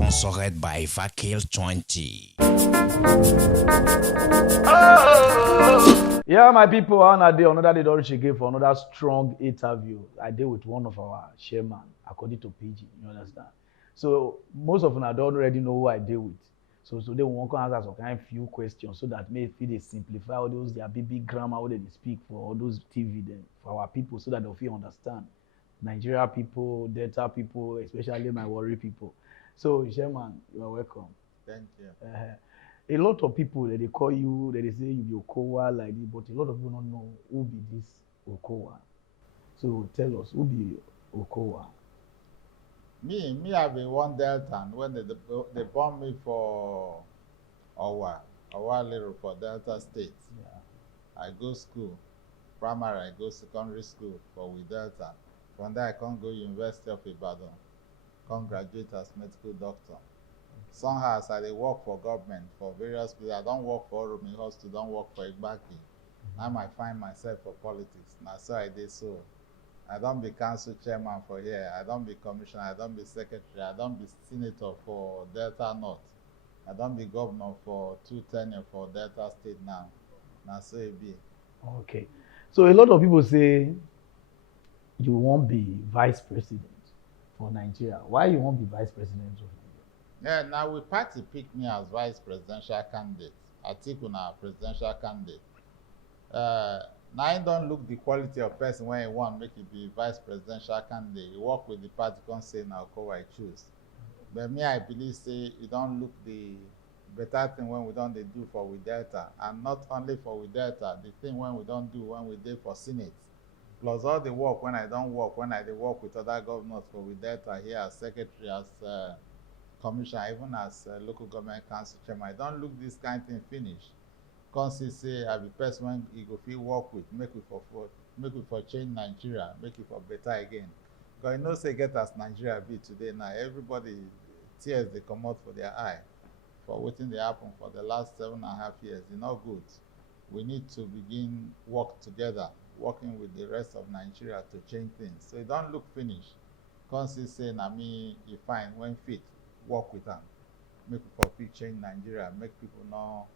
Sponsored by Vakil 20. Yeah, my people, another day don't reach again for another strong interview. I did with one of our chairman, according to PG. You understand? So most of them I don't already know who I deal with. So today we want to answer some kind of few questions so that maybe they simplify all those their big grammar what they speak for all those TV then for our people so that they'll feel understand. Nigeria people, Delta people, especially my worry people. So chairman, you are welcome. Thank you. A lot of people they call you, they say you be Okowa like this, but a lot of people don't know who be this Okowa. So tell us who be Okowa. Me, I've been one Delta when they born me for Owa Little for Delta State. Yeah. I go school, primary, I go secondary school for with Delta. From there I can go University of Ibadan, can graduate as medical doctor. Somehow as I dey work for government for various places, I don't work for Oromi Hospital, don't work for Igbaki. Now I find myself for politics. Now so I did so. I don't be council chairman for here. I don't be commissioner. I don't be secretary. I don't be senator for Delta North. I don't be governor for 2 tenure for Delta State now. Now so it be. Okay. So a lot of people say you won't be vice president for Nigeria. Why you won't be vice president of Nigeria? Yeah, now we party pick me as vice presidential candidate. Atiku na presidential candidate. Now I don't look the quality of person when you want make it be vice presidential candidate. You work with the party, can say now Okowa I choose. But me, I believe say you don't look the better thing when we don't they do for with Delta, and not only for with Delta, the thing when we don't do when we did for Senate. Plus all the work when I don't work, when I work with other governors for with Delta here as secretary, as commissioner, even as local government council chairman. I don't look this kind of thing finish. Consi say I be person when you go feel work with, make we for change Nigeria, make it for better again. Because you know say get as Nigeria be today now, everybody tears they come out for their eye for waiting they happen for the last 7.5 years. It's not good. We need to begin work together, working with the rest of Nigeria to change things. So it don't look finished. Consi say na me you find when fit, work with them. Make we for fit change Nigeria, make people know,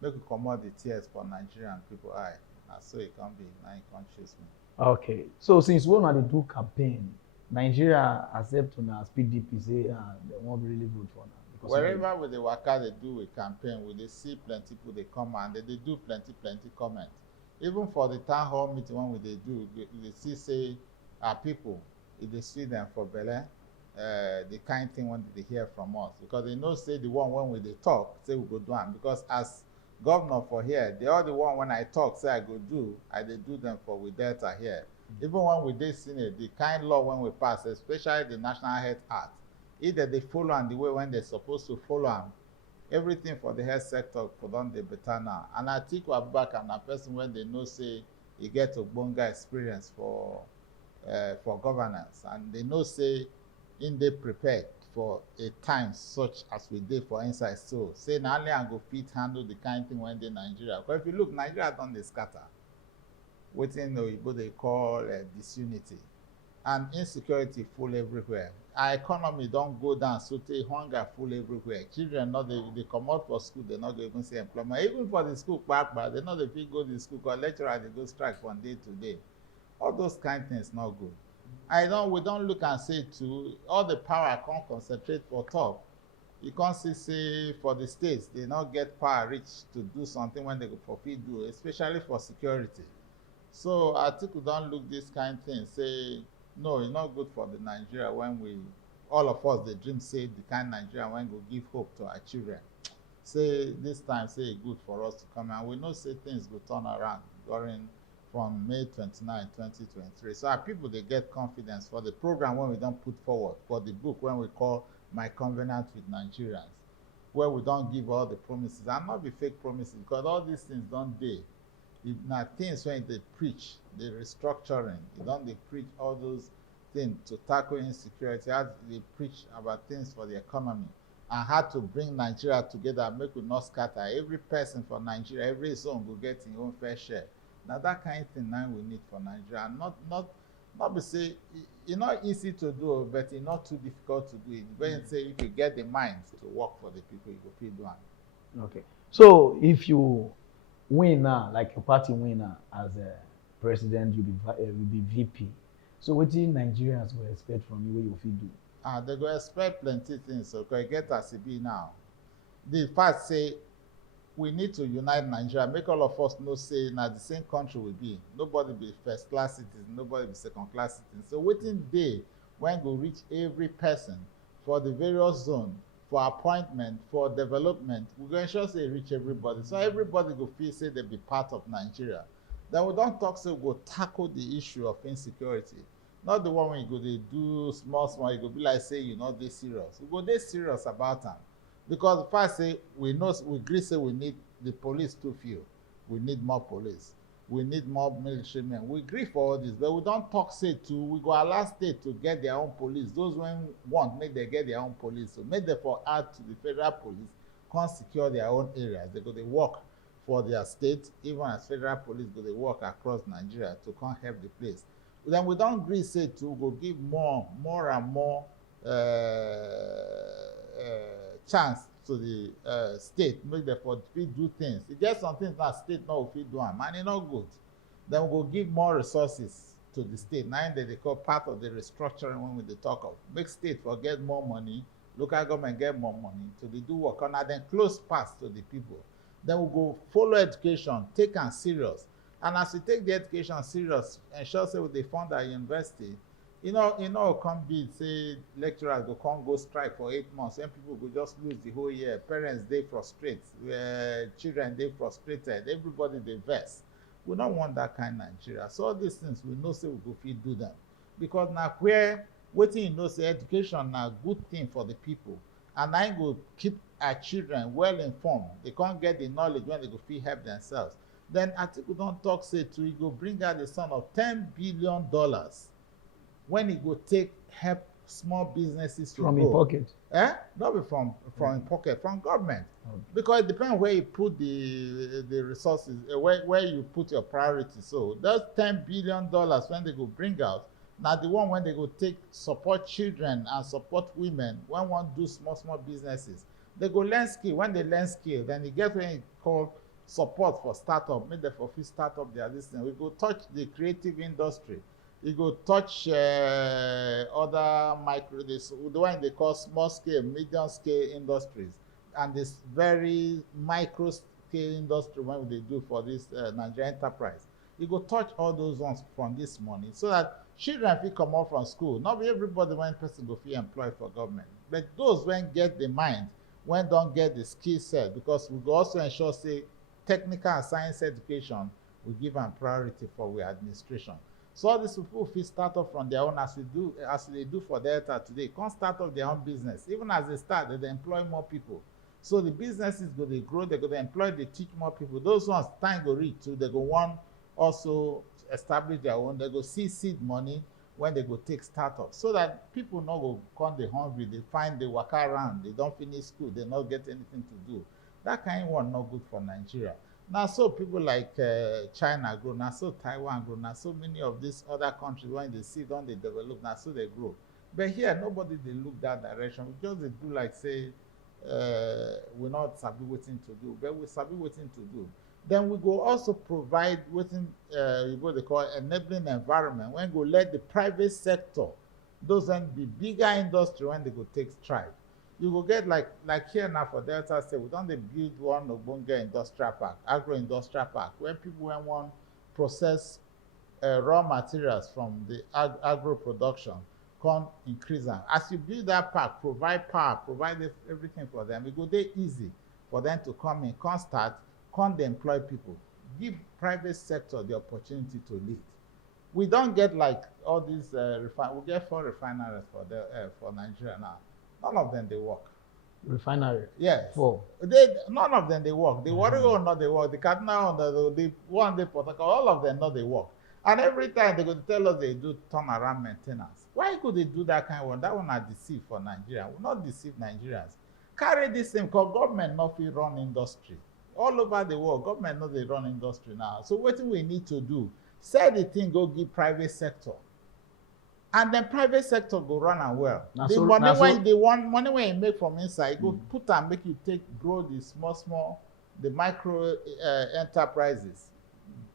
make we comot the tears for Nigerian people eye. Na so it can be, now you can choose me. Okay. So since when are they do campaign, Nigeria accept una as PDP say they won't really vote for now. Wherever with the waka they do a campaign, we they see plenty people they come and they do plenty comment. Even for the town hall meeting when we they do, they see say our people, if they see them for Bele, the kind thing when they hear from us, because they know say the one when we they talk say we go do them, because as governor for here, they are the one when I talk say I go do, I they do them for with Delta here. Even when we did Senate, the kind law when we pass, especially the National Health Act, either they follow and the way when they're supposed to follow them, everything for the health sector for them they better now. And I think we're back and a person when they know say you get a bonga experience for governance, and they know say in they prepared for a time such as we did for inside. So say now only and go fit handle the kind thing when they Nigeria. Because if you look, Nigeria done they scatter. Waiting what they call disunity. And insecurity full everywhere. Our economy don't go down, so hunger full everywhere. Children not they come out for school, they not even see employment. Even for the school back, they not the people go to school because lecturer they go strike from day to day. All those kind of things not good. We don't look and say to all the power can't concentrate for top. You can't say for the states, they not get power reach to do something when they go for feed do, especially for security. So I think we don't look this kind of thing, say no, it's not good for the Nigeria when we, all of us, the dream say the kind of Nigeria when we give hope to our children. Say this time, say it's good for us to come and we know say things will turn around during from May 29, 2023. So our people, they get confidence for the program when we don't put forward, for the book when we call My Covenant with Nigerians, where we don't give all the promises and not be fake promises, because all these things don't dey. If now things when they preach, the restructuring, they preach all those things to tackle insecurity, how they preach about things for the economy, and how to bring Nigeria together, make we not scatter. Every person for Nigeria, every zone will get his own fair share. Now that kind of thing now we need for Nigeria, Not be say e not easy to do, but e not too difficult to do it. When say if you get the mind to work for the people, you go fit do am. Okay. So if you win now, like your party win now as a president, you be VP. So what do Nigerians will expect from you? What you fit do? They go expect plenty things. So go get as e be now. The fact say we need to unite Nigeria, make all of us know say na the same country we be. Nobody be first class citizen, nobody be second class citizen. So wetin dey when go reach every person for the various zone, for appointment, for development, we go ensure say e reach everybody. So everybody go feel say they be part of Nigeria. Then we don talk say we go tackle the issue of insecurity. Not the one when you go dey do small, you go be like say you no dey serious. We go dey serious about am. Because the fact say we agree say we need the police too few. We need more police. We need more military men. We agree for all this, but we don't talk say too. We go allow state to get their own police. Those when want make they get their own police. So make them for add to the federal police, come secure their own areas. They go they work for their state, even as federal police go they work across Nigeria to come help the place. Then we don't agree say too. We go give more and more. Chance to the state make dem for fit do things. E get some things na state no go fit do am and e no good. Then we go give more resources to the state. Na im dey call part of the restructuring when we dey talk of. Make state for get more money, local government get more money to dey do work and na dem close pass to the people. Then we go follow education, take am serious. And as we take the education serious, ensure say we dey fund our university. You know, come be say lecturers go come go strike for 8 months, and people go just lose the whole year. Parents they frustrate, children they frustrated, everybody they vex. We don't want that kind of Nigeria. So all these things we know say we go fit do them, because now where waiting you know say education na good thing for the people, and I go keep our children well informed. They can't get the knowledge when they go fit help themselves. Then I think we don't talk say to we go bring out the sum of $10 billion. When he go take help small businesses to from grow. From pocket? Not be from in pocket, from government. Okay. Because it depends where you put the resources, where you put your priorities. So those $10 billion when they go bring out, now the one when they go take support children and support women, when one do small businesses, they go learn skill. When they learn skill, then they get what you call support for startup, make them for free startup their business. We go touch the creative industry. You go touch other the one they call small scale, medium scale industries, and this very micro scale industry when they do for this Nigerian enterprise. You go touch all those ones from this money, so that children fit come out from school. Not be everybody when person go fit employed for government, but those when get the mind, when don't get the skill set, because we go also ensure say technical and science education we give them priority for our administration. So all these people fit start up from their own as they do for Delta today. Can't start up their own business. Even as they start, they employ more people. So the businesses go they grow, they go they employ, they teach more people. Those ones time go reach too. They go want also establish their own. They go see seed money when they go take startups, so that people not go come they hungry. They find they work around. They don't finish school. They not get anything to do. That kind of one not good for Nigeria. Now, so people like China grow, now so Taiwan grow, now so many of these other countries, when they see don't they develop, now so they grow. But here, nobody they look that direction. We just they do like say, we're not sabi waiting to do, but we sabi waiting to do. Then we go also provide waiting, what they call enabling environment, when go let the private sector, those and be bigger industry when they go take strike. You go get like here now for Delta State, we don't build one Ogbonge industrial park, agro-industrial park, where people want process raw materials from the agro production, can increase them. As you build that park, provide power, provide everything for them, it go dey easy for them to come in, can start, can they employ people, give private sector the opportunity to lead. We don't get like all these we get 4 refineries for Nigeria now. None of them they work. Refinery? Yes. 4. None of them they work. The Warrior or not they work. The Cardinal or the one they Port Harcourt, all of them not they work. And every time they go to tell us they do turnaround maintenance. Why could they do that kind of one? That one are deceive for Nigeria. We not deceive Nigerians. Carry this same, because government not fit run industry. All over the world, government not they run industry now. So what we need to do? Say the thing go give private sector. And then private sector go run am well. Na The so- money na so- when they want, money when you make from inside, go put am make you take grow the small, the micro enterprises.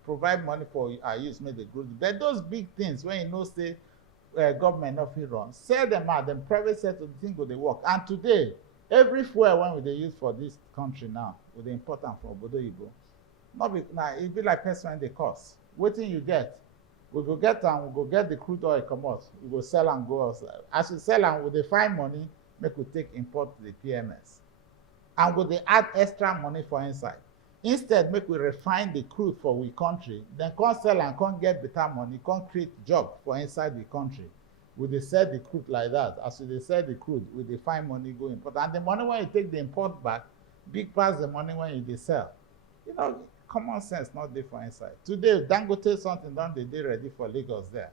Provide money for use make they grow. But those big things when you know say government no fit run, sell them out, then private sector the thing go dey work. And today, every fuel when we dey use for this country now, we dey import am from obodo oyibo. No be na e be like person wey dey cost. Wetin you get? We go get am, we go get the crude oil comot, we go sell am go outside. As we sell am, we dey find money make we take import the PMS. And we dey add extra money for inside. Instead, make we refine the crude for we country, then come sell and come get better money, come create job for inside the country. We dey sell the crude like that. As we dey sell the crude, we dey find money go import. And the money when you take the import back, big pass the money when you dey sell. You know, common sense not dey for inside. Today, Dangote something don dey ready for Lagos there.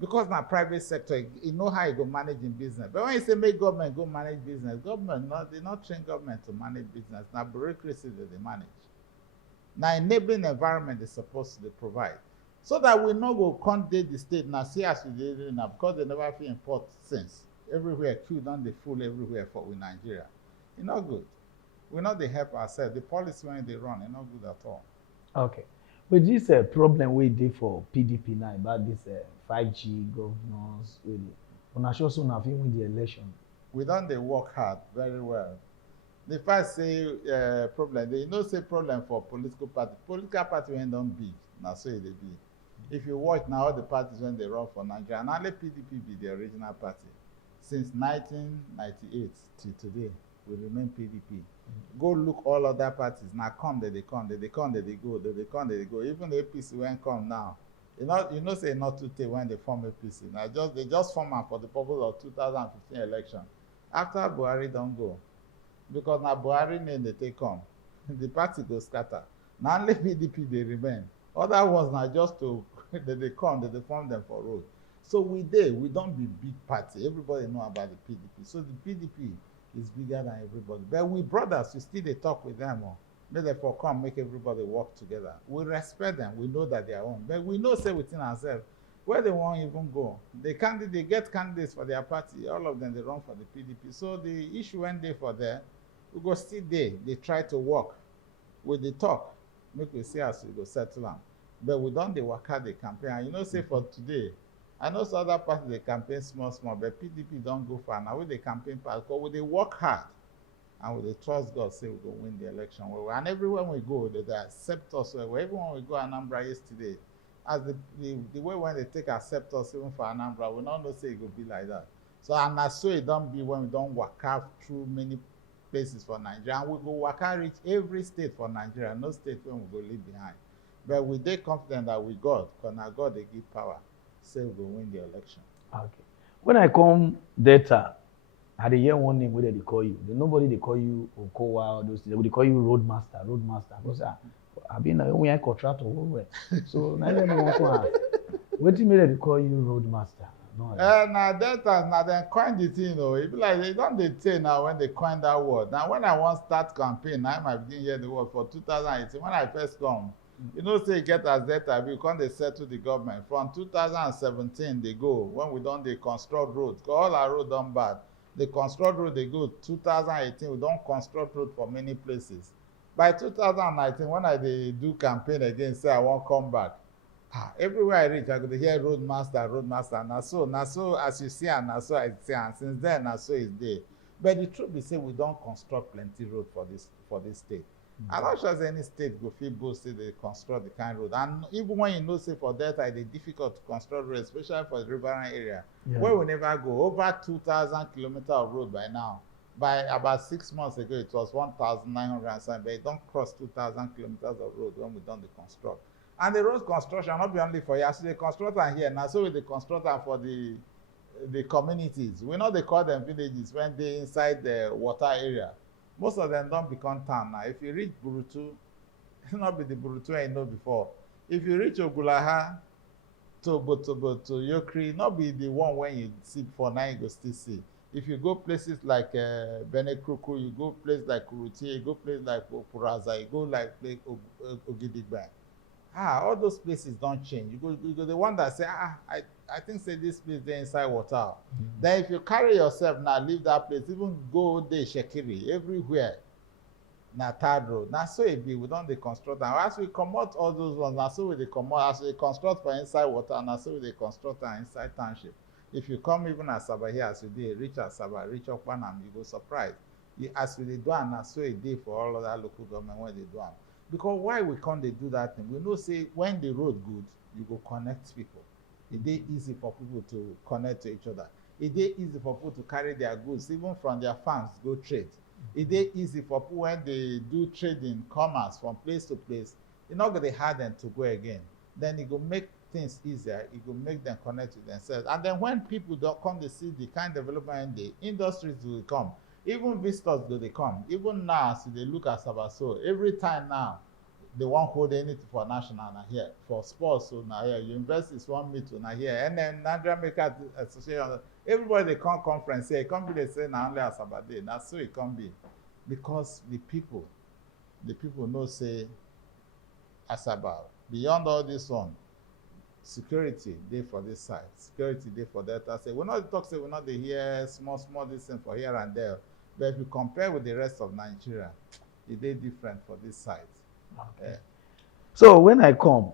Because na private sector, you know how you go manage in business. But when you say make government go manage business, government they not train government to manage business. Now bureaucracy that they manage. Now enabling environment is supposed to provide. So that we no go conduct the state now see as we did now because they never feel import since. Everywhere queue don dey full everywhere for with Nigeria. It's not good. We not dey help ourselves. The policy when they run, it's not good at all. Okay. But this problem we dey for PDP now about this 5G governors. Una sure soon have win the election. We don dey work hard very well. The first say problem, they no say problem for political party. Political party when don big, na so e dey be. If you watch now all the parties when they run for Nigeria, and only PDP be the original party. Since 1998 till today, we remain PDP. Go look all other parties. Now come, they come, they come, they go, they come, they go. Even the APC when come now. You know say not too tey when they form APC. Now they just form am for the purpose of 2015 election. After Buhari don't go, because now Buhari name they take come, the party go scatter. Now only PDP they remain. Other ones now just to they come, they form them for road. So we don't be big party. Everybody know about the PDP. So the PDP is bigger than everybody. But we brothers, we still they talk with them. May therefore come make everybody work together. We respect them. We know that they are own. But we know say within ourselves where they won't even go. They get candidates for their party. All of them they run for the PDP. So the issue when they for there, we go still there. They try to work with the talk. Make we see as we go settle them. But we don't they work out the campaign. And you know, say for today, I know some other parties they campaign small, but PDP don't go far. Now with the campaign part, because they work hard and with the trust God, say we go win the election. And everywhere we go, they accept us. Everyone we go Anambra yesterday, as the way when they take accept us even for Anambra, we don't know say it will be like that. So and as so it don't be when we don't work out through many places for Nigeria. And we go work out reach every state for Nigeria, no state when we go leave behind. But we dey confident that with God, because now God they give power, say we go win the election. Okay. When I come Delta, I dey hear one name where they call you. Nobody they call you Okowa or those things. They call you Roadmaster. Because I been when I contract or so now let me walk on. What made they call you Roadmaster? No. Now Delta, now they coin the thing, it be like they don't they say now when they coin that word. Now when I want start campaign, I might begin hear the word for 2018. When I first come, you know, say get as Delta, because they settle the government. From 2017 they go, when we don't they construct roads. Because all our road done bad. They construct road, they go 2018, we don't construct road for many places. By 2019, when I do campaign again, say I won't come back. Everywhere I reach, I go to hear Roadmaster. Now so as you see, and so I see, and since then, now so is there. But the truth is, say we don't construct plenty road for this state. I'm not sure any state go feel both say they construct the kind of road. And even when you know, say for Delta, it's difficult to construct road, especially for the riverine area, where we never go. Over 2,000 kilometers of road by now. By about 6 months ago, it was 1,900 something, but it don't cross 2,000 kilometers of road when we done the construct. And the road construction not be only for here. So they construct here now. So they construct for the communities. We know they call them villages when they inside the water area. Most of them don't become town now. If you reach Burutu, it not be the Burutu I know before. If you reach Ogulaha to Yokri, not be the one when you see before, now you go still see. If you go places like Benekruku, you go places like Kuruti, you go places like Puraza, you go like Ogidigba. All those places don't change. You go the one that say, I think say this place dey inside water. Then if you carry yourself now leave that place, even go dey Shekiri everywhere na third road. Na so e be, we don dey construct am. As we comot all those ones, na so we dey comot. As we dey construct for inside water, na so we dey construct am inside township. If you come even Asaba here as you dey reach Asaba, reach Okpanam, you go surprise. As we dey do am, na so e dey for all other local government wey dey do am. Because why we come dey do that thing? We know say when the road good, you go connect people. E dey easy for people to connect to each other. E dey easy for people to carry their goods even from their farms go trade. E dey easy for people when they do trading, commerce from place to place. E no go dey hard them to go again. Then e go make things easier. E go make them connect with themselves. And then when people don't come to see the kind of development the industries will come. Even visitors go dey come. Even now, as they look at Asaba, so every time now, they won't hold anything for national na here. For sports, so na here. Universities want meet na here. And then Nigeria Maker Association, everybody they come conference here. Come be they say na only Asaba Day. Na so it can be. Because the people know say Asaba, beyond all this one, security dey for this side, security dey for Delta State. We not talk say we not dey hear small this thing for here and there, but if you compare with the rest of Nigeria, it dey different for this side. Okay. So when I come,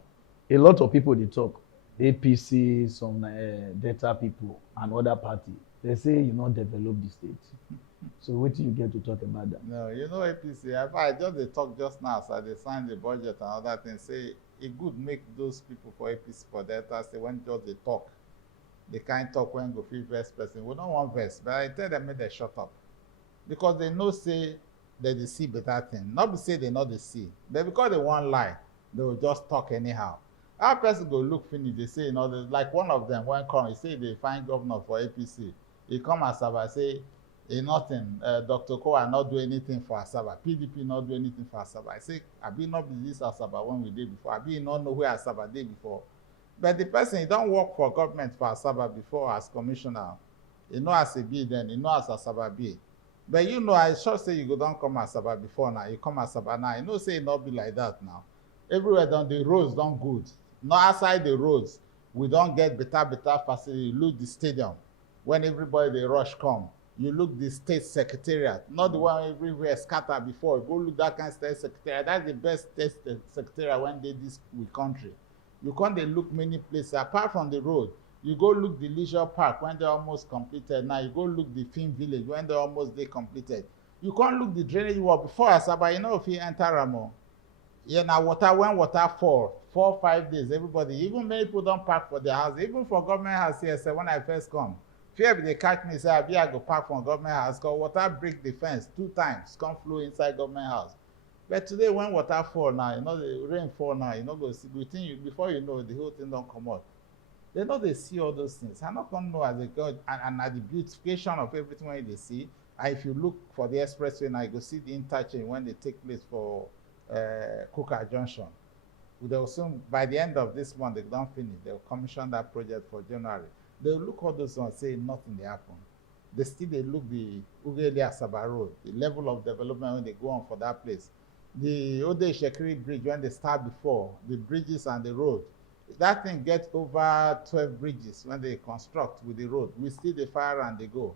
a lot of people they talk, APC, some Delta people and other party. They say you not develop the state. So what do you get to talk about that? No, you know APC. I just dey talk just now as they sign the budget and other things. Say it good make those people for APC for Delta State when just they talk, they can't talk when go feel verse person. We don't want verse, but I tell them make they shut up because they know say that they see better thing. Not be say they not they see, but because they want lie, they will just talk anyhow. Our person go look finish. They say you know like one of them when come, he say they find governor for APC. He come as Asaba say. Nothing. Dr. Okowa not do anything for Asaba. PDP not do anything for Asaba. I say, I be not be this Asaba when we did before. I be not know where Asaba did before. But the person, he don't work for government for Asaba before as commissioner. You know as a be then, you know as Asaba be. But you know, I sure say you go don't come Asaba before now. You come Asaba now. You know say it not be like that now. Everywhere down the roads don't good. Not outside the roads. We don't get better facility. Look the stadium. When everybody they rush come. You look the state secretariat, not the one everywhere scattered before. Go look that kind of state secretariat. That's the best state secretariat when they this with country. You can't they look many places apart from the road. You go look the leisure park when they're almost completed. Now you go look the film village when they're almost they completed. You can't look the drainage wall before Asaba. You know if you enter Ramo, yeah, now water when water fall 4 or 5 days. Everybody, even many people don't park for their house. Even for government house here, say when I first come. Fear they catch me, say, I go park from government house, because water break the fence 2 times, come flow inside government house. But today, when water fall now, you know, the rain fall now, you know, go see, before you know, the whole thing don't come out. They know they see all those things. I'm not going to know as a God, and at the beautification of everything when they see. And if you look for the expressway now, you go see the interchange when they take place for Kuka Junction. They'll soon, by the end of this month, they don't finish. They'll commission that project for January. They'll look all those ones say nothing they happen. They still they look the Ugeli Asaba Road, the level of development when they go on for that place. The Ode Shekiri Bridge when they start before, the bridges and the road. That thing gets over 12 bridges when they construct with the road. We still the fire and they go.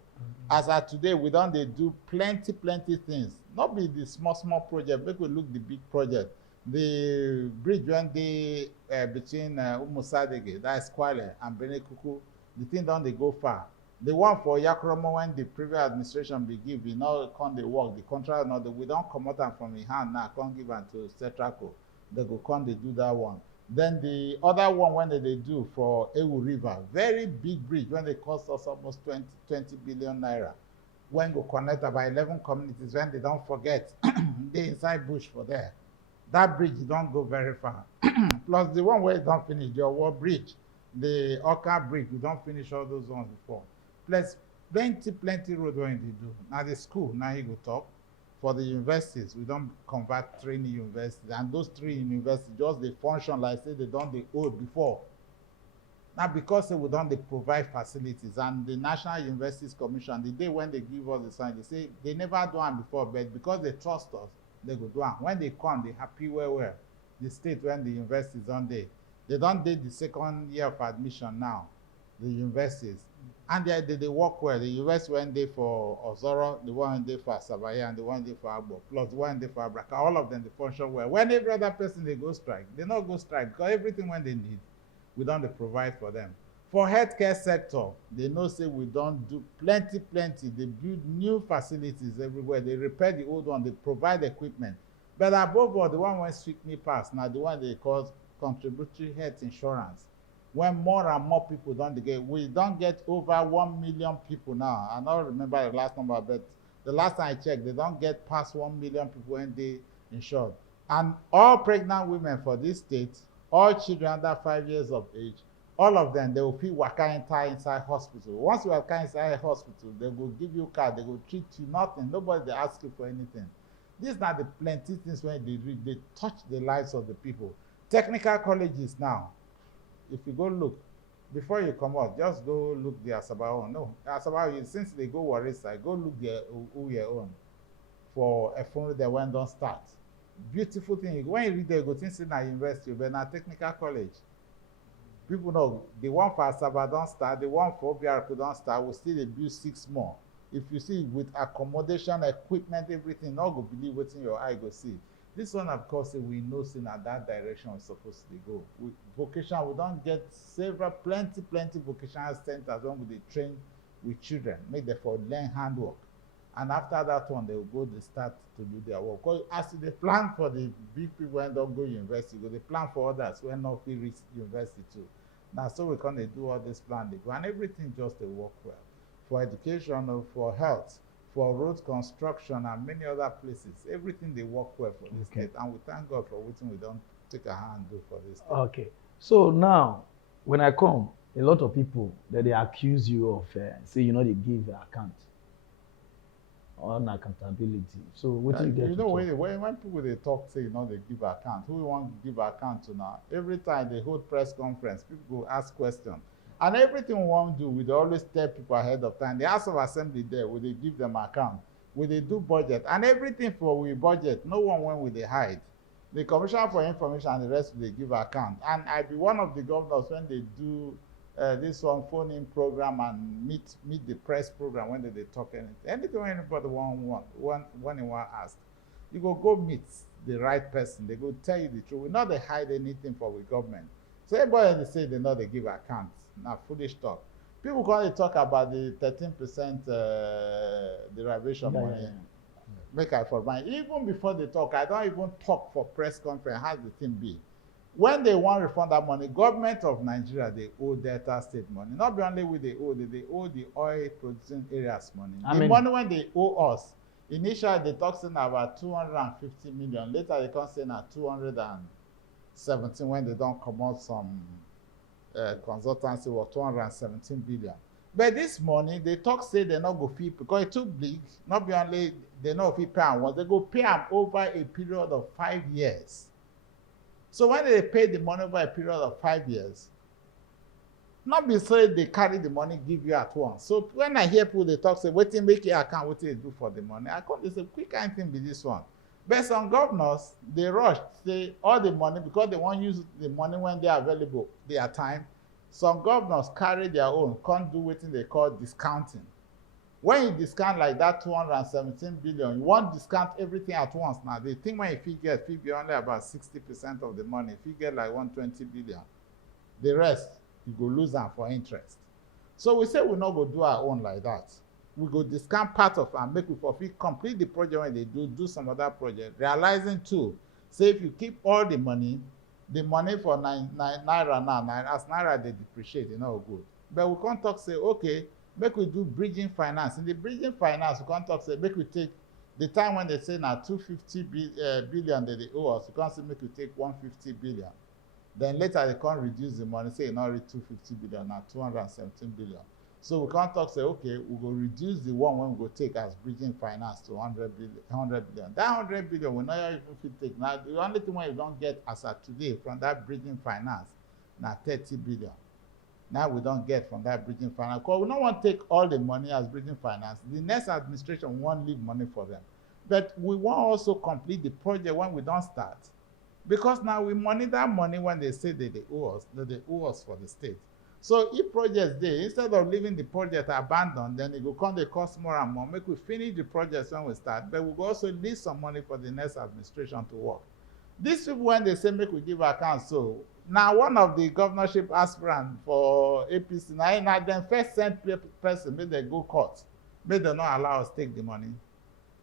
As at today, we don't they do plenty things. Not be the small project, but we look the big project. The bridge when they between Umusadege, that's Kwale, and Benekuku. The thing don't they go far. The one for Yakromo when the previous administration be give, we now can't they work. The contract now we don't come out from the hand now, can't give them to Cetraco. They go come they do that one. Then the other one when they do for Ewu River, very big bridge when they cost us almost 20 billion naira. When go connect about 11 communities when they don't forget they inside bush for there. That bridge don't go very far. Plus the one where it don't finish, the war bridge. The Oka Bridge, we don't finish all those ones before. Plus, plenty road when they do. Now the school, now you go talk. For the universities, we don't convert 3 new universities. And those 3 universities, just they function like say they don't they old before. Now because we don't they provide facilities and the National Universities Commission, the day when they give us the sign, they say they never do them before, but because they trust us, they go do them. When they come, they happy well. The state when the universities on there. They don't date the 2nd year of admission now. the universities. And they work well. The university went there for Ozoro, the one there for Asabaya, and the one there for Agbo, plus the one there for Abraka. All of them, they function well. When every other person, they go strike. They not go strike because everything when they need, we don't provide for them. For healthcare sector, they know say we don't do plenty. They build new facilities everywhere. They repair the old one. They provide equipment. But above all, the one when sweep me pass, now the one they call contributory health insurance. When more and more people don't get, we don't get over 1 million people now. I don't remember the last number, but the last time I checked, they don't get past 1 million people when they insured. And all pregnant women for this state, all children under 5 years of age, all of them, they will feel waka inside hospital. Once you waka inside hospital, they will give you card, they will treat you, nothing. Nobody they ask you for anything. These are the plenty things when they read, they touch the lives of the people. Technical colleges now, if you go look, before you come out, just go look the Asaba own. No, Asaba, since they go Warisa, go look their Uye own for a phone that when don't start. Beautiful thing. When you read there, go think na university, but na technical college. People know the one for Asaba don't start, the one for Obiaku don't start, we still build 6 more. If you see with accommodation, equipment, everything, not go believe what in your eye go see. This one, of course, we know in that direction we're supposed to go. With vocation, we don't get plenty vocational centers when we train with children, make them for learn handwork. And after that one, they will go, they start to do their work. Because as they plan for the big people when don't go university, they plan for others when not reach university too. Now, so we can do all this plan, they go, and everything just they work well. For education, for health, for road construction, and many other places, everything they work well for this state. And we thank God for what we don't take a hand do for this state. Okay. So now, when I come, a lot of people that they accuse you of, say, you know, they give account on accountability. So what do you get? You know, when people they talk, say, you know, they give account. Who want to give account to now? Every time they hold press conference, people go ask questions. And everything we want to do, we always tell people ahead of time. The House of Assembly there, will they give them account? Will they do budget? And everything for we budget, no one when will they hide. The Commissioner for Information and the rest will they give account. And I be one of the governors when they do this one phone-in program and meet the press program when they talk anything. Anything when anybody want ask, you go meet the right person. They go tell you the truth. We not they hide anything for the government. So everybody they say they know they give accounts. Now foolish talk. People can talk about the 13% derivation money. Make I for mine. Even before they talk, I don't even talk for press conference. How the thing be? When they want to refund that money, government of Nigeria, they owe Delta State money. Not be only with they owe the oil producing areas money. The money when they owe us, initially they talk saying about 250 million. Later they come saying at 217 when they don't come out some consultancy was 217 billion. But this money, they talk say they not go fee because it's too big. Not be only they not fee pay them once, they go pay them over a period of 5 years. So when they pay the money over a period of 5 years, not be say they carry the money, give you at once. So when I hear people they talk say, waiting make your account, what they do for the money, I come they say, quick kind thing be this one. But some governors, they rush, say all the money, because they want to use the money when they are available, their time. Some governors carry their own, can't do what they call discounting. When you discount like that 217 billion, you want to discount everything at once. Now, they think when you figure only about 60% of the money. If you get like 120 billion, the rest, you go lose them for interest. So we say we're not going to do our own like that. We go discount part of and make it for free, complete the project when they do some other project. Realizing too, say if you keep all the money for naira now, as naira they depreciate, you know good. But we can't talk say, okay, make we do bridging finance. In the bridging finance, we can't talk say, make we take the time when they say now 250 billion that they owe us, we can't say make we take 150 billion. Then later they can't reduce the money, say not reach 250 billion, now 217 billion. So we can't talk say, okay, we go reduce the one when we go take as bridging finance to 100 billion. That 100 billion we not even fit take. Now the only thing we don't get as of today from that bridging finance, now 30 billion. Now we don't get from that bridging finance. Because we don't want to take all the money as bridging finance. The next administration won't leave money for them. But we want also complete the project when we don't start. Because now we money that money when they say that they owe us for the state. So if projects dey, instead of leaving the project abandoned, then it go come dey cost more and more. Make we finish the projects when we start, but we go also leave some money for the next administration to work. These people, when they say make we give account, so now one of the governorship aspirants for APC, now them first send person make they go court, make they not allow us take the money.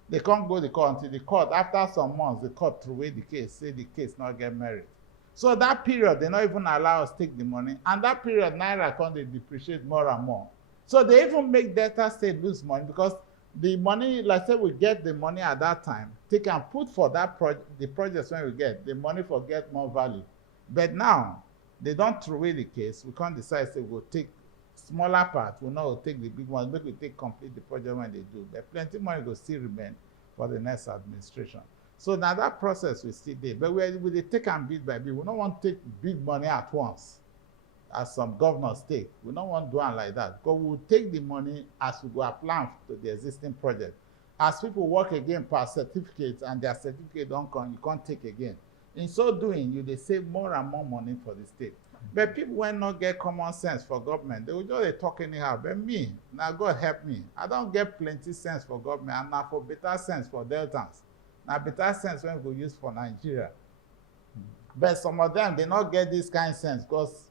They can't go to the court until the court, after some months, the court threw away the case, say the case not get merit. So that period, they not even allow us take the money. And that period, Naira can they depreciate more and more. So they even make Delta State lose money because the money, like say we get the money at that time, take and put for that the projects when we get, the money for get more value. But now, they don't throw away the case. We can't decide, say we'll take smaller part, we'll not take the big ones, maybe we take complete the project when they do. But plenty money will still remain for the next administration. So now that process will still there. But we take and bit by bit. We don't want to take big money at once, as some governors take. We don't want to do it like that. Because we will take the money as we go apply to the existing project. As people work again per certificates and their certificate don't come, you can't take again. In so doing, you they save more and more money for the state. But people will not get common sense for government. They will just talk anyhow. But me, now God help me. I don't get plenty sense for government and now for better sense for Deltans. Now better sense when we use for Nigeria. But some of them, they not get this kind of sense because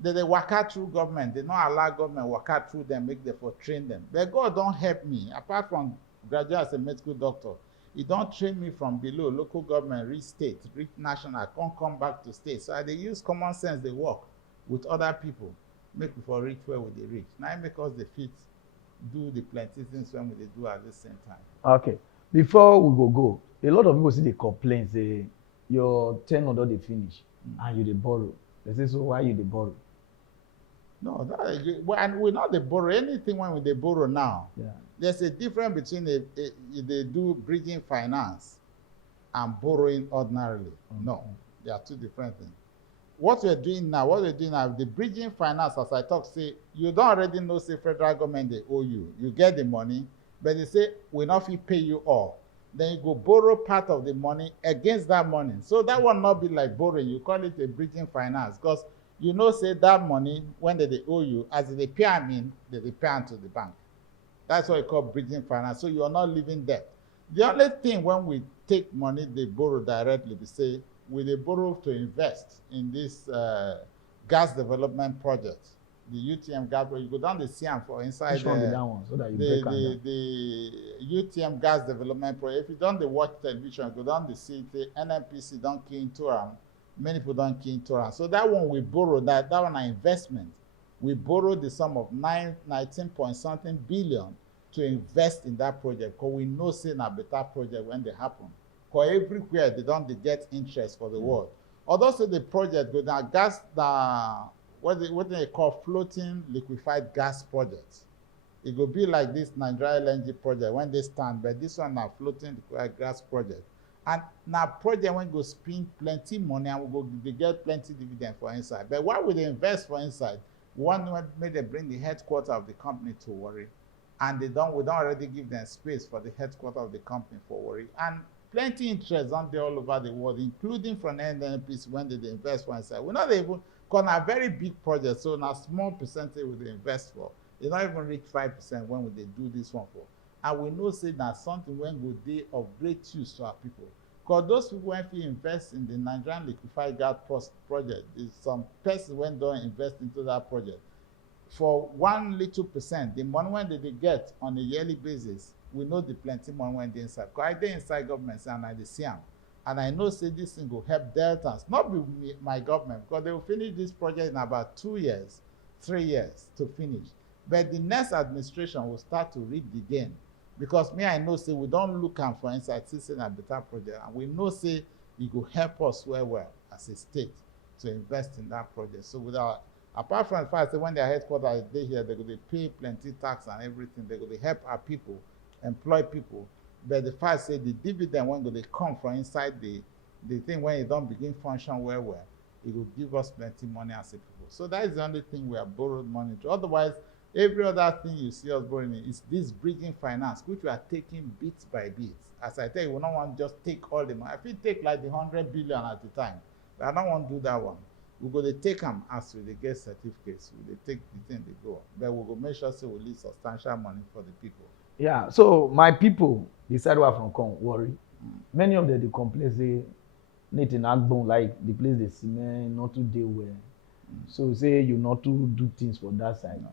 they work out through government. They not allow government work out through them, make them for train them. But God don't help me. Apart from graduate as a medical doctor, He don't train me from below, local government, reach state, reach national, I can't come back to state. So they use common sense, they work with other people, make for reach where would they reach. Now it make us the fit do the plenty things when we do at the same time. Okay. Before we go, a lot of people see the complaints, say your tenure don dey finish and you dey borrow. They say, so why you dey borrow? No, and we not dey borrow anything when we dey borrow now. Yeah. There's a difference between they do bridging finance and borrowing ordinarily. No, they are two different things. What we're doing now, the bridging finance, as I talk, say, you don't already know, say, federal government, they owe you. You get the money, but they say, we're not going to pay you all. Then you go borrow part of the money against that money. So that will not be like borrowing. You call it a bridging finance because you know, say, that money, when they owe you, as they pay them in, they pay them to the bank. That's what you call bridging finance. So you are not living debt. The only thing when we take money, they borrow directly, we say, they borrow to invest in this gas development project, the UTM gas. You go down the CM for inside. Which one be that one? So that you break down. The UTM gas development project. If you don't watch television, go down the see the NNPC don't key into them. Many people don't key into them. So that one we borrow. That one an investment. We borrowed the sum of 19 point something billion to invest in that project because we know say a better project when they happen. Because everywhere they don't get interest for the world. Although say the project go down gas, what they call floating liquefied gas projects. It will be like this Nigeria LNG project when they stand, but this one now floating liquefied gas project. And now project when go spend plenty money and they get plenty dividend for inside. But why would they invest for inside? One made they bring the headquarters of the company to Warri, and we don't already give them space for the headquarters of the company for Warri. And plenty interest on there all over the world, including from NNPC when they invest for inside. We're not even because a very big project, so now small percentage we invest for. They don't even reach 5% when they do this one for. And we know say that something when go day of great use to our people. Because those people when we invest in the Nigerian liquefied gas project, is some person when don't invest into that project. For 1 little percent, the money when they get on a yearly basis, we know the plenty money when they inside. Because I dey inside government and I dey see them. And I know say this thing will help Deltans, not be my government, because they will finish this project in about 2 years, 3 years to finish. But the next administration will start to reap the gain. Because me, I know say we don't look am for inside see a better project, and we know say it will help us well as a state to invest in that project. So without apart from the fact that when their headquarters they here, they're going to pay plenty tax and everything, they're going to help our people, employ people. But the fact say the dividend when they come from inside the thing when it don't begin function well, it will give us plenty money as a people. So that is the only thing we have borrowed money to. Otherwise, every other thing you see us borrowing is this bridging finance, which we are taking bit by bit. As I tell you, we don't want to just take all the money. I feel take like the 100 billion at the time, but I don't want to do that one. we go dey take am as we dey get certificates, we dey take the thing dey go, but we go make sure say we leave substantial money for the people. Yeah, so my people, the side where I from come, worry. Many of them dey complain say anything agbon like the place dey cement not too dey well. So say you not to do things for that side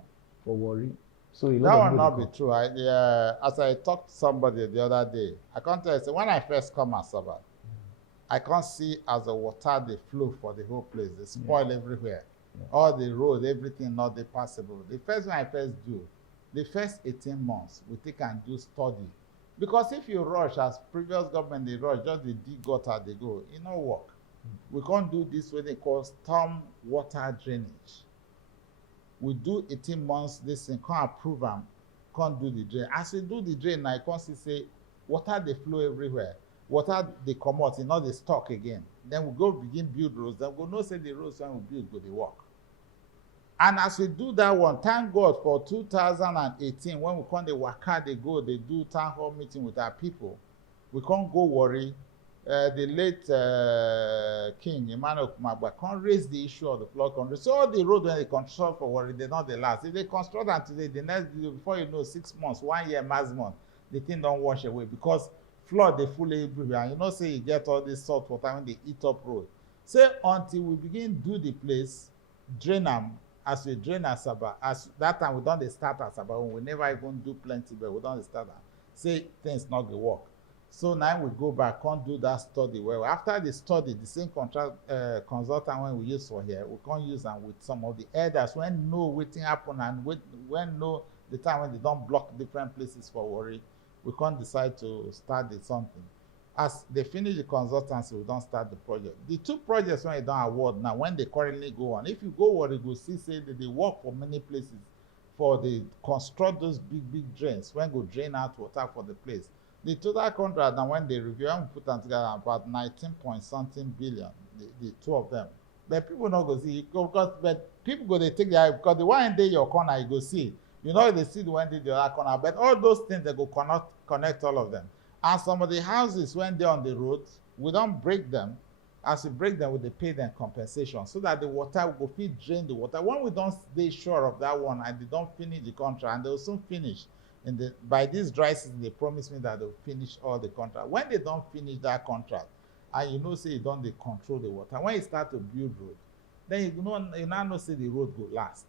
for worry. So a lot That of one people not dey be come. true. As I talked to somebody the other day, I can't tell you, say when I first come Asaba, I can't see as the water they flow for the whole place. They spoil everywhere. Yeah. All the road, everything not they passable. The first one I first do, the first 18 months, we take and do study. Because if you rush, as previous government they rush, just the dig gutter they go, it no work. We can't do this way they call storm water drainage. We do 18 months, this thing, can't approve them, can't do the drain. As we do the drain, I can't see say water they flow everywhere. Water they come out, not they stock again. Then we go begin build roads. Then we go know say the roads when we build go they work. And as we do that one, thank God for 2018, when we come the waka, they go, they do town hall meeting with our people. We can't go worry. The late King Emmanuel Kumagba can't raise the issue of the flood control. So all the road when they construct for worry, they not the last. If they construct that today, the next before you know 6 months, 1 year maximum, the thing don't wash away because flood they full everywhere. And you know say you get all this salt water when they eat up road. Say until we begin do the place, drain them as we drain Asaba. As that time we don't start Asaba, we never even do plenty, but we don't start that. Say things not go work. So now we go back, can't do that study. Well, after the study, the same contract consultant when we use for here, we can't use them with some of the elders when know waiting happen and when know the time when they don't block different places for worry, we can't decide to start the something. As they finish the consultancy, we don't start the project. The two projects when you don't award now, when they currently go on, if you go worry, you go see say that they work for many places for the construct those big drains when go drain out water for the place. The total contract and when they review and put them together about 19 point something billion, the two of them. But people not go see because but people go they take their because the one day your corner you go see. You know they see the one day the other corner, but all those things they go connect all of them. And some of the houses when they're on the road, we don't break them. As we break them, we pay them compensation so that the water will fit drain the water. When we don't stay sure of that one and they don't finish the contract, and they'll soon finish. By this dry season, they promise me that they'll finish all the contract. When they don't finish that contract, and you know say you don't they control the water. When you start to build road, then you now know say the road will last.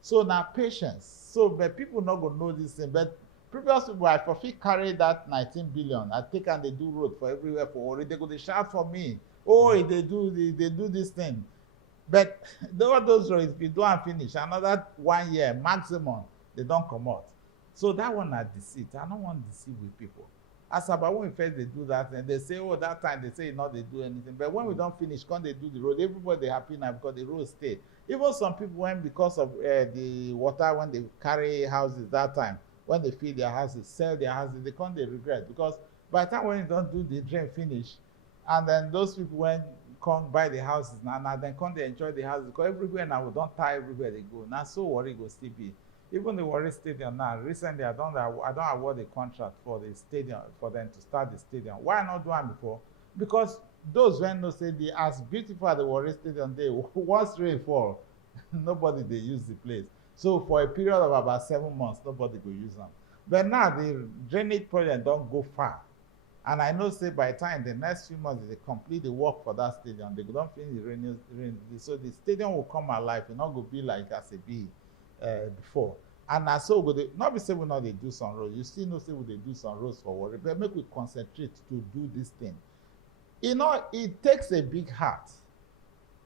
So now patience. So but people not gonna know this thing. But previous people I for fit carry that 19 billion. I take and they do road for everywhere for worry. They go they shout for me. Oh, they do this thing. But all those roads, if you don't finish, another 1 year maximum, they don't come out. So that one are deceit. I don't want to deceive with people. As about when we first they do that, and they say, oh, that time they say not they do anything. But when we don't finish, can't they do the road? Everybody happy now because the road stay. Even some people when because of the water when they carry houses that time, when they fill their houses, sell their houses, they can't they regret because by the time when you don't do the drain finish, and then those people when come buy the houses now then come they enjoy the houses because everywhere now we don't tie everywhere they go. Now so worry go still be. Even the Warri Stadium now, recently I don't award a contract for the stadium for them to start the stadium. Why not do it before? Because those when no say the as beautiful as the Warri Stadium they once rain fall, nobody they use the place. So for a period of about 7 months, nobody go use them. But now the drainage project don't go far. And I know say by the time the next few months they complete the work for that stadium, they don't finish the rain. So the stadium will come alive. It not go be like as a be before. And na so we not be say we not they do some roads. You still know say we they do some roads for worry, but make we concentrate to do this thing. You know, it takes a big heart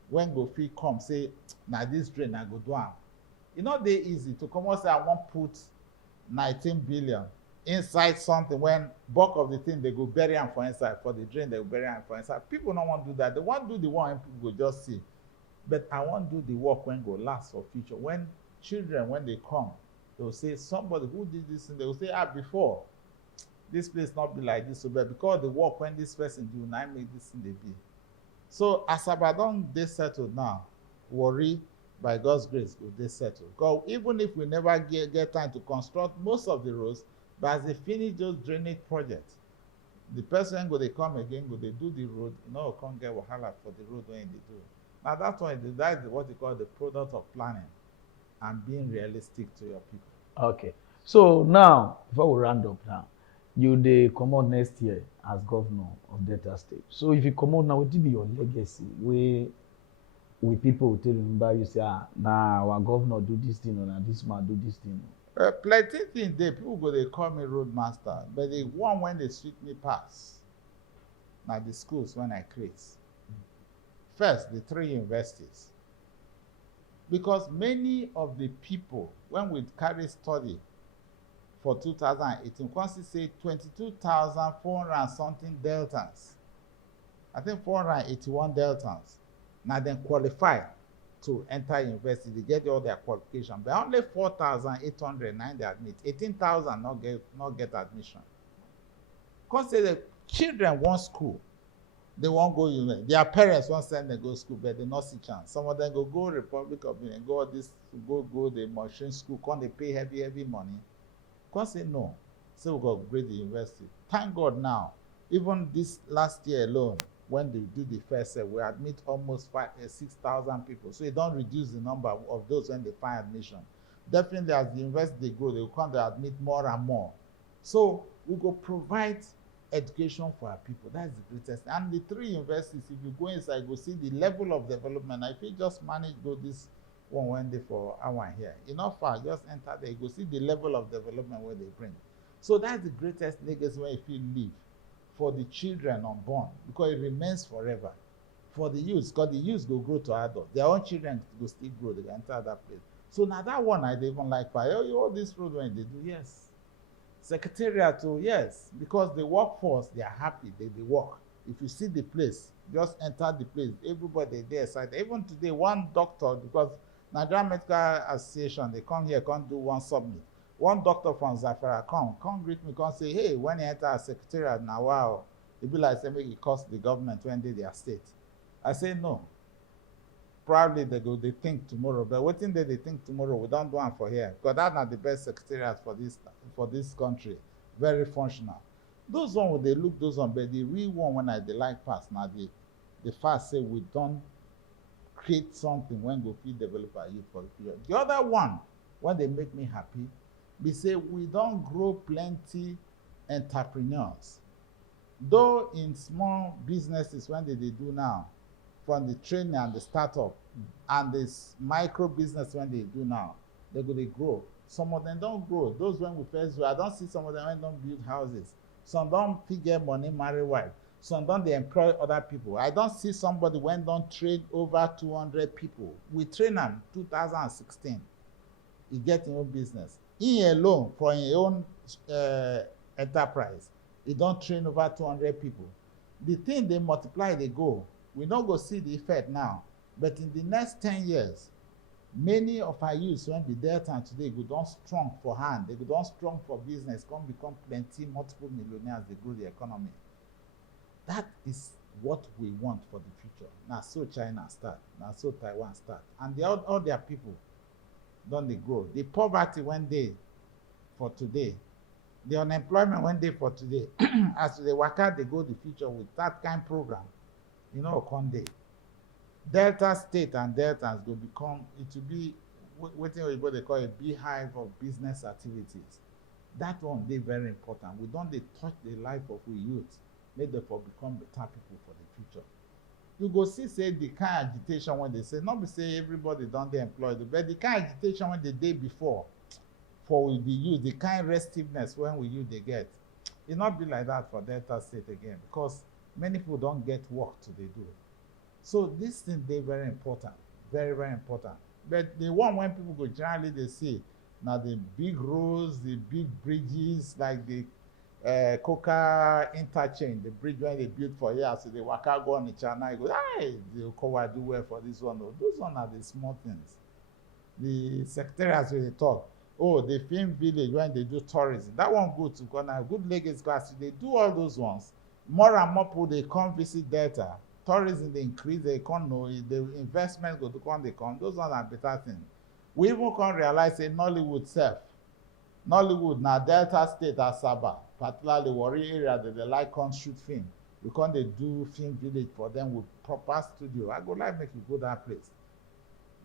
when go fit come say, now this drain I go do am. It's not that easy to come out say I want put 19 billion inside something when bulk of the thing they go bury them for inside. For the drain, they go bury them for inside. People don't want to do that. They want to do the one people go just see. But I want to do the work when go last for future. When children, when they come, they will say, somebody who did this, and they will say, before, this place not be like this. So, but because the work when this person do, now make this thing they be. So, as Abadan, they settled now, worry, by God's grace, will they settle. Because even if we never get time to construct most of the roads, but as they finish those drainage projects, the person go they come again, go they do the road, you know, can't get wahala for the road when they do. Now that's why that is what you call the product of planning and being realistic to your people. Okay. So now, before we round up now, you dey comot next year as governor of Delta State. So if you comot now, wetin be your legacy wey people will tell remember you say, na our governor do this thing or na this man do this thing? Plenty things dey people go dey call me road master, but the one when dey sweet me pass na the schools when I create. First, the 3 universities. Because many of the people, when we carry study for 2018, come see say 22,400 and something deltans. I think 481 deltans. Now then qualify to enter university, they get all their qualification. But only 4,809 they admit. 18,000 not get admission. Because the children want school. They won't go university. Their parents won't send them go school, but they not see chance. Some of them go Republic of Benin, go the machine school, come they pay heavy money. Because say no, say we go upgrade the university. Thank God now, even this last year alone, when they do the first set, we admit almost 6,000 people. So it don't reduce the number of those when they find admission. Definitely as the university grow, they will come to admit more and more. So we go provide education for our people. That's the greatest. And the 3 universities, if you go inside, you go see the level of development. If you just manage go this one day for hour here, enough far, just enter there, you go see the level of development where they bring. So that's the greatest legacy where if you live for the children unborn, because it remains forever. For the youth, because the youth go grow to adults. Their own children go still grow, they can enter that place. So now that one I dey even like all this road when they do, yes. Secretariat too, yes, because the workforce, they are happy, they work. If you see the place, just enter the place, everybody there excited. Even today, one doctor, because Nigerian Medical Association, they come here, come do one summit. One doctor from Zafara come greet me, come say, hey, when you enter a secretariat now, wow, it be like say make it cost the government when they their state. I say no. Probably they think tomorrow, but what thing they think tomorrow, we don't do one for here. Because that's not the best secretariat for this country. Very functional. Those one they look those one, but the real one when I like pass now the first say we don't create something when go feed developer youth for the future. The other one, when they make me happy, they say we don't grow plenty entrepreneurs. Though in small businesses when they do now, from the training and the startup and this micro business when they do now, they grow. Some of them don't grow. Those when we first do, I don't see some of them when don't build houses. Some don't figure money, marry wife. Some don't they employ other people. I don't see somebody when don't train over 200 people. We train them 2016. He get his own business. He alone for his own enterprise. He don't train over 200 people. The thing they multiply, they go. We not go see the effect now, but in the next 10 years, many of our youths when be Delta today go don strong for hand, they go don strong for business, come become plenty multiple millionaires, they grow the economy. That is what we want for the future. Now so China start, now so Taiwan start, and all their people don dey grow. The poverty when they for today, the unemployment when they for today, as they work out, they go the future with that kind of program. One day, Delta State and Deltans will become, it will be what they call a beehive of business activities. That one, they very important. We don't they touch the life of we youth, make them for become better people for the future. You go see, say the kind of agitation when they say, not be say everybody don't they employed, but the kind of agitation when the day before for the youth, the kind of restiveness when we youth they get, it not be like that for Delta State again, because many people don't get work to they do. So this thing they very important, very, very important. But the one when people go generally they see now the big roads, the big bridges, like the Coca interchange, the bridge when they built for years, so they walk out go on the channel, you go, hey, the Okowa do well for this one. Those one are the small things. The secretariats when they talk, oh, the film village when they do tourism, that one good to go now, good legacy class, they do all those ones. More and more people they come visit Delta. Tourism they increase the economy, the investment go to come, they come. Those ones are better things. We even can realize say Nollywood self. Nollywood now Delta State as Sabah, particularly Warri area that they like come shoot film. We can't they do film village for them with proper studio. I go like make you go that place.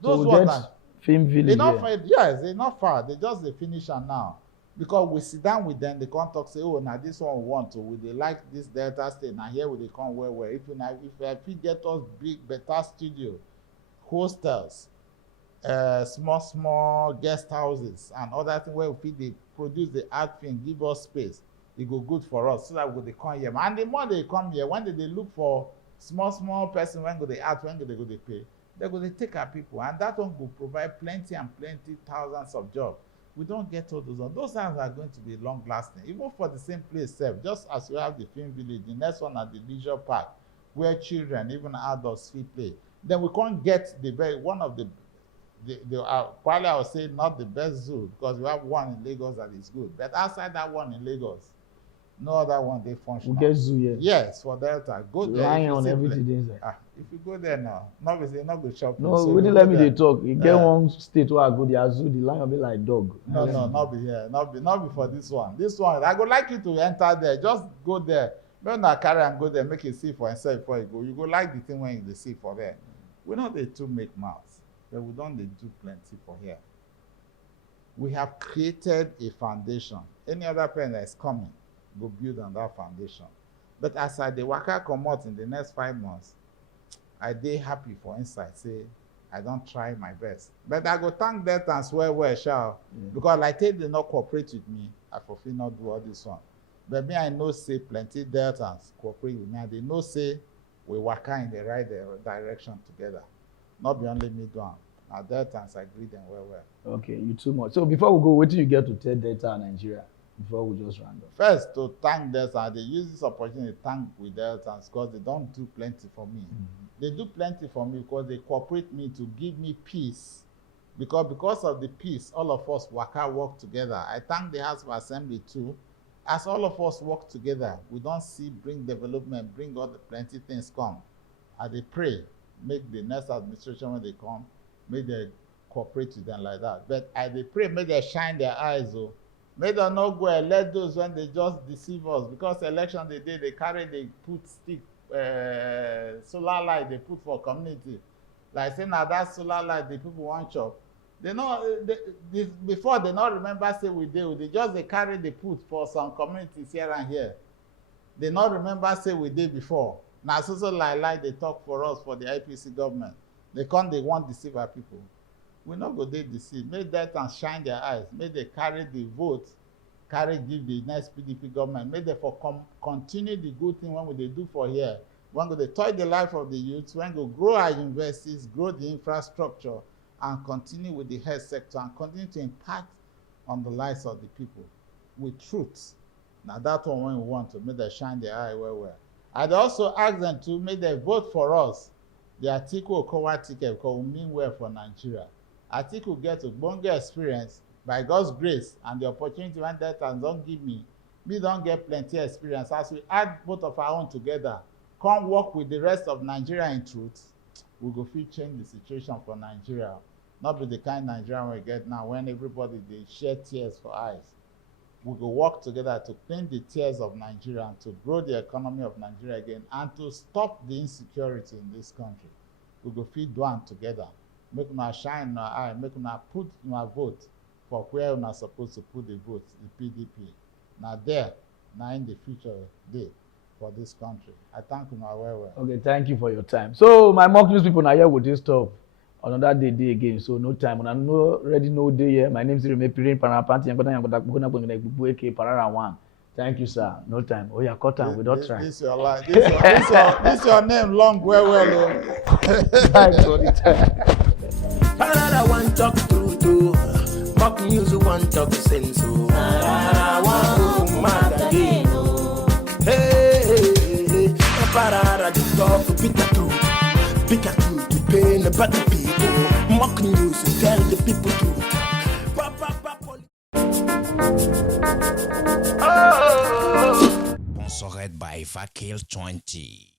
Those so ones that film village. They not far, yes, they're not far. They just they finish and now. Because we sit down with them, they can't talk, say, oh, now this one we want to. We they like this Delta State. Now here we they come where. If you get us big, better studio, hostels, small guest houses, and other things where if they produce the art film, give us space, it go good for us so that when they come here. And the more they come here, when they look for small person, when go they art, when they go they pay, they go they take our people. And that one will provide plenty and plenty thousands of jobs. We don't get all those ones. Those ones are going to be long lasting. Even for the same place itself, just as we have the film village, the next one at the leisure park, where children, even adults, play. Then we can't get the very one of the probably I would say not the best zoo, because we have one in Lagos that is good. But outside that one in Lagos, no other one they function. We get zoo, yeah. Yes, for Delta. Go there. Lying on everything there. If you go there now, obviously not go shopping. No, we didn't let me they talk. You get one state where I go, the zoo, the lion be like dog. No, not be here. Not be for this one. This one, I would like you to enter there. Just go there. Don't not carry and go there, make it see for yourself before you go. You go like the thing when you see for there. We know they too make mouths, but we don't they do plenty for here. We have created a foundation. Any other person that is coming, go build on that foundation. But as I the waka come out in the next 5 months, I dey happy for inside, say, I don't try my best. But I go thank that and swear shall. Because like they not cooperate with me, I fulfill not do all this one. But me, I know say plenty Deltans cooperate with me, and they know say we waka in the right direction together. Not be only me doing. Now Deltans agree them well. Okay, you too much. So before we go, what do you get to tell Delta and Nigeria? Before we just round up. First, to thank Delta, they use this opportunity to thank with Deltans because they don't do plenty for me. They do plenty for me because they cooperate me to give me peace. Because of the peace, all of us work together. I thank the House of Assembly too. As all of us work together, we don't see bring development, bring all the plenty things come. And they pray, make the next administration when they come, make they cooperate with them like that. But I they pray, make they shine their eyes, oh. May they not go and let those when they just deceive us. Because election they put stick, solar light they put for community. Like say now that solar light the people want chop. They know before they not remember say we did. They just they carry the put for some communities here and here. They not remember say we did before. Now so like they talk for us for the IPC government. They want to deceive our people. We not go they deceive. Make that and shine their eyes. Make they carry the vote, give the next PDP government. Make they continue the good thing when they do for here. When they toy the life of the youth, when we grow our universities, grow the infrastructure, and continue with the health sector, and continue to impact on the lives of the people with truth. Now that one when we want to make them shine their eye well. I'd also ask them to make them vote for us. The Ifeanyi Okowa ticket because we mean well for Nigeria. Atiku get a bonga experience by God's grace and the opportunity when that and don't give me don't get plenty experience. As we add both of our own together, come work with the rest of Nigeria in truth, we go fit change the situation for Nigeria. Not be the kind of Nigeria we get now when everybody they share tears for eyes. We go work together to clean the tears of Nigeria and to grow the economy of Nigeria again and to stop the insecurity in this country. We go fit do one together. Make una shine in our eye, make una put una vote for where una supposed to put the vote, the PDP. Now there, now in the future day for this country. I thank you well. Okay, thank you for your time. So my mock news people now here with this stuff. Another day again, so no time. And I know already no day here. My name is Pararan and Pararan 1. Thank you, sir. No time. Oh yeah, cut time. We don't try. This your life. This your name long well. Thanks for the time. Pararan one talk true. Mock news one talk sense. Pararan one mad again. Hey, Pararan the talk pick a truth, to pain about the people. Mock news and tell the people truth. Sponsored by Ifeanyi 20.